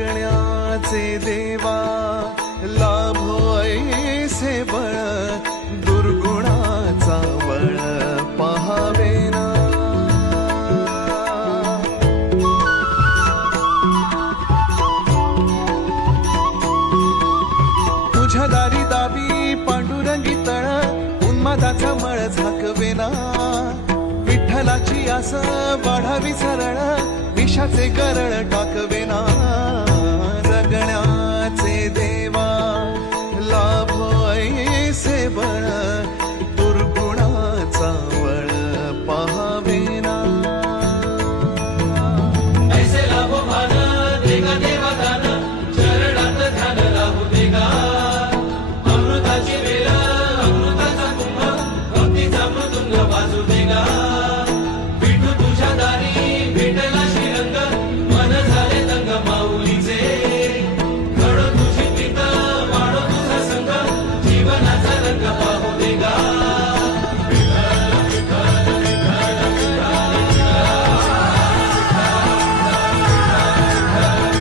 जगण्याचे देवा, लाभो ऐसे बळ, दुर्गुणाचा बळ पहावेना. तुझ्या दारी दावी पांडुरंगी तळ, उन्मादाचा मळ झाकवेना. विठ्ठलाची आस वाढावी सरळ, विषाचे गरळ टाकवे.